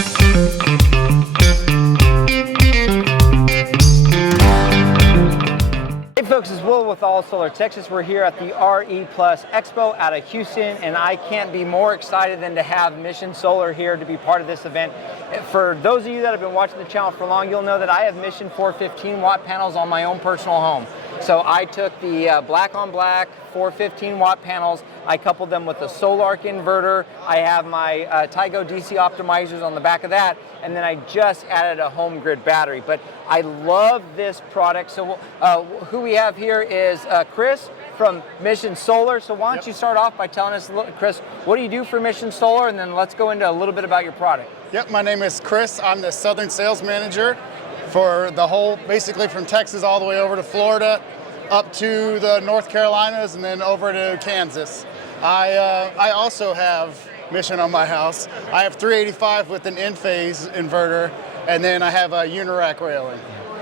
Hey folks, it's Will with All Solar Texas. We're here at the RE Expo out of Houston, and I can't be more excited than to have Mission Solar here to be part of this event. For those of you that have been watching the channel for long, you'll know that I have Mission 415 watt panels on my own personal home. So I took the black on black 415 watt panels, I coupled them with a Solarc inverter, I have my Tygo DC optimizers on the back of that, and then I just added a home grid battery. But I love this product. So who we have here is Chris from Mission Solar. So why don't you start off by telling us, Chris, what do you do for Mission Solar, and then let's go into a little bit about your product. Yep, my name is Chris. I'm the Southern Sales Manager for the whole, basically from Texas all the way over to Florida, up to the North Carolinas, and then over to Kansas. I also have Mission on my house. I have 385 with an in-phase inverter, and then I have a Unirack railing.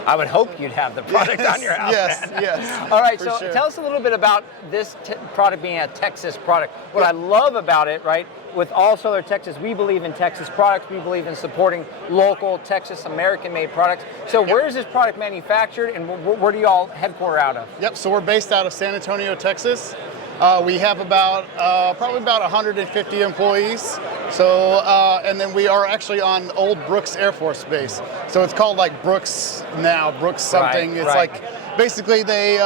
I would hope you'd have the product on your house. Yes. All right, so sure. Tell us a little bit about this product being a Texas product. What I love about it, right, with All Solar Texas, we believe in Texas products. We believe in supporting local Texas American-made products. So where is this product manufactured, and where do you all headquarter out of? Yep, so we're based out of San Antonio, Texas. We have about probably about 150 employees. So, and then we are actually on old Brooks Air Force Base. So it's called like Brooks now, Brooks something. It's like, basically they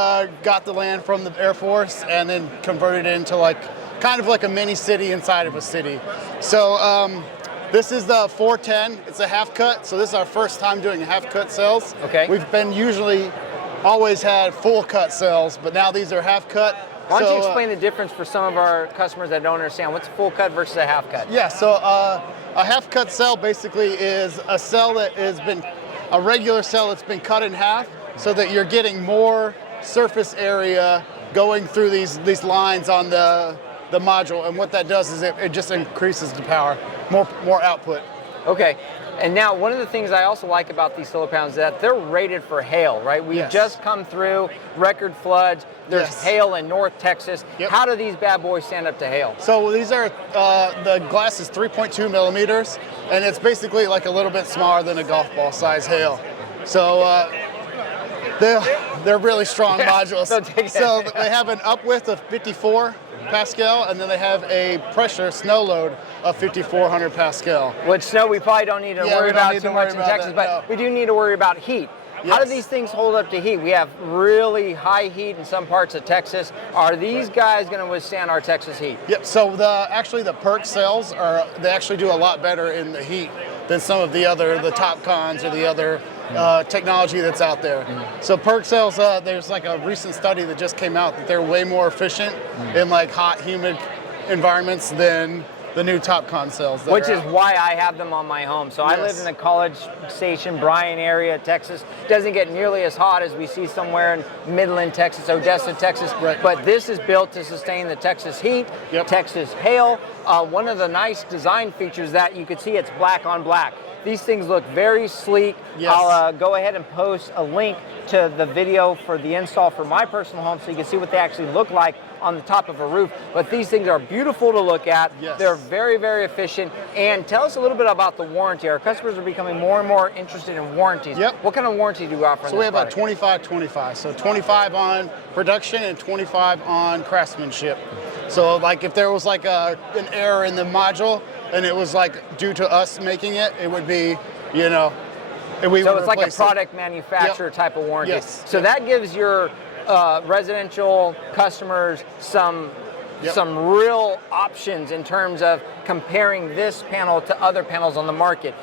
got the land from the Air Force and then converted it into like, kind of like a mini city inside of a city. So this is the 410, it's a half cut. So this is our first time doing half cut cells. Okay. We've been always had full cut cells, but now these are half cut. Why don't you explain the difference for some of our customers that don't understand? What's a full cut versus a half cut? Yeah, so a half cut cell basically is a cell that has been, a regular cell that's been cut in half so that you're getting more surface area going through these lines on the module. And what that does is it just increases the power, more output. Okay. And now, one of the things I also like about these solar panels is that they're rated for hail, right? We've just come through record floods. There's hail in North Texas. How do these bad boys stand up to hail? So these are, the glass is 3.2 millimeters, and it's basically like a little bit smaller than a golf ball size hail. So they're really strong modules. So they have an up width of 54 Pascal, and then they have a pressure snow load of 5,400 Pascal. Which snow we probably don't need to worry about too much in Texas, but we do need to worry about heat. How do these things hold up to heat? We have really high heat in some parts of Texas. Are these guys going to withstand our Texas heat? Yep, so actually the PERC cells they actually do a lot better in the heat than some of the top cons or the other technology that's out there. So PERC cells, there's like a recent study that just came out that they're way more efficient in like hot, humid environments than the new TopCon cells. Which is why I have them on my home. So I live in the College Station, Bryan area, Texas. Doesn't get nearly as hot as we see somewhere in Midland, Texas, Odessa, Texas. But this is built to sustain the Texas heat, Texas hail. One of the nice design features that you could see, it's black on black. These things look very sleek. I'll go ahead and post a link to the video for the install for my personal home so you can see what they actually look like on the top of a roof. But these things are beautiful to look at. They're very, very efficient. And tell us a little bit about the warranty. Our customers are becoming more and more interested in warranties. What kind of warranty do you offer? So we have a 25-25. So 25 on production and 25 on craftsmanship. So like if there was like an error in the module and it was like due to us making it, it would be, you know, so it's like a product manufacturer type of warranty. So that gives your residential customers some real options in terms of comparing this panel to other panels on the market.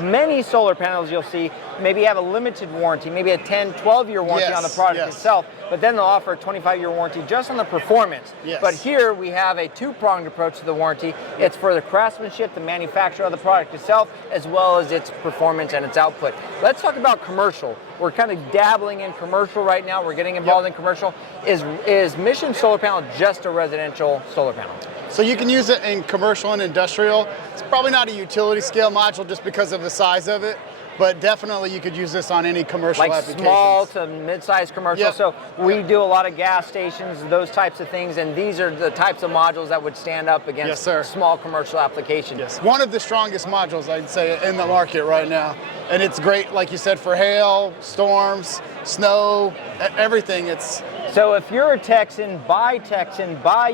Many solar panels you'll see maybe have a limited warranty, maybe a 10, 12-year warranty on the product itself, but then they'll offer a 25-year warranty just on the performance. But here we have a two-pronged approach to the warranty. It's for the craftsmanship, the manufacture of the product itself, as well as its performance and its output. Let's talk about commercial. We're kind of dabbling in commercial right now. We're getting involved in commercial. Is Mission Solar Panel just a residential solar panel? So you can use it in commercial and industrial. It's probably not a utility scale module just because of the size of it. but definitely you could use this on any commercial like applications. small to mid-sized commercial. Yep. So we do a lot of gas stations, those types of things, and these are the types of modules that would stand up against Yes, sir. small commercial applications. Yes, one of the strongest modules I'd say in the market right now, and it's great, like you said, for hail, storms, snow, everything. It's So if you're a Texan, buy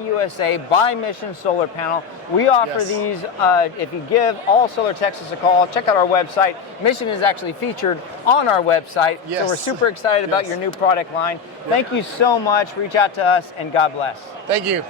USA, buy Mission Solar Panel. We offer Yes. these, if you give All Solar Texas a call, check out our website. Mission is actually featured on our website. Yes. So we're super excited about Yes. your new product line. Thank you so much. Reach out to us and God bless. Thank you.